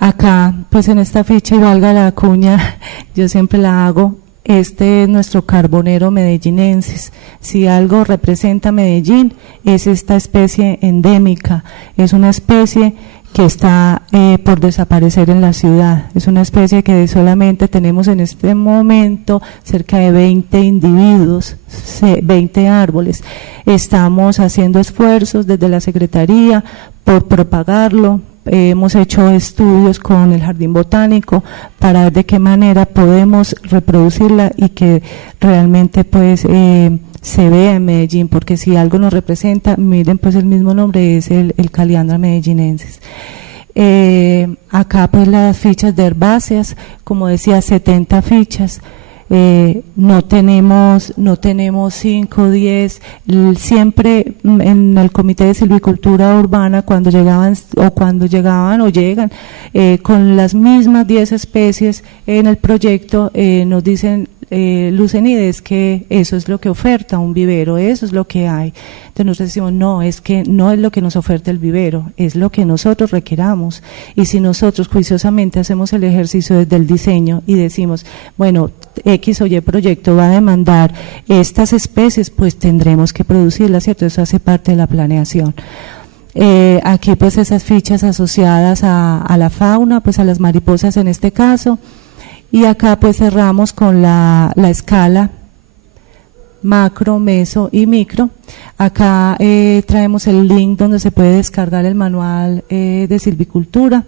Acá, pues en esta ficha, y valga la cuña, yo siempre la hago, este es nuestro carbonero medellinensis. Si algo representa Medellín, es esta especie endémica, es una especie que está por desaparecer en la ciudad. Es una especie que solamente tenemos en este momento cerca de 20 individuos, 20 árboles. Estamos haciendo esfuerzos desde la Secretaría por propagarlo. Hemos hecho estudios con el Jardín Botánico para ver de qué manera podemos reproducirla y que realmente pues se vea en Medellín, porque si algo nos representa, miren pues el mismo nombre, es el Caliandra medellinensis. Acá pues las fichas de herbáceas, como decía, 70 fichas. no tenemos 5, 10, siempre en el Comité de Silvicultura Urbana cuando llegaban o llegan con las mismas 10 especies en el proyecto, nos dicen, Lucenide, es que eso es lo que oferta un vivero, eso es lo que hay. Entonces nosotros decimos, no, es que no es lo que nos oferta el vivero, es lo que nosotros requeramos. Y si nosotros juiciosamente hacemos el ejercicio desde el diseño y decimos, bueno, X o Y proyecto va a demandar estas especies, pues tendremos que producirlas, ¿cierto? Eso hace parte de la planeación. Aquí pues esas fichas asociadas a la fauna, pues a las mariposas en este caso. Y acá pues cerramos con la escala macro, meso y micro. Acá traemos el link donde se puede descargar el manual de silvicultura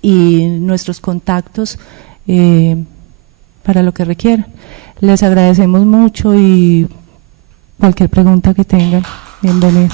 y nuestros contactos para lo que requieran. Les agradecemos mucho y cualquier pregunta que tengan, bienvenidos.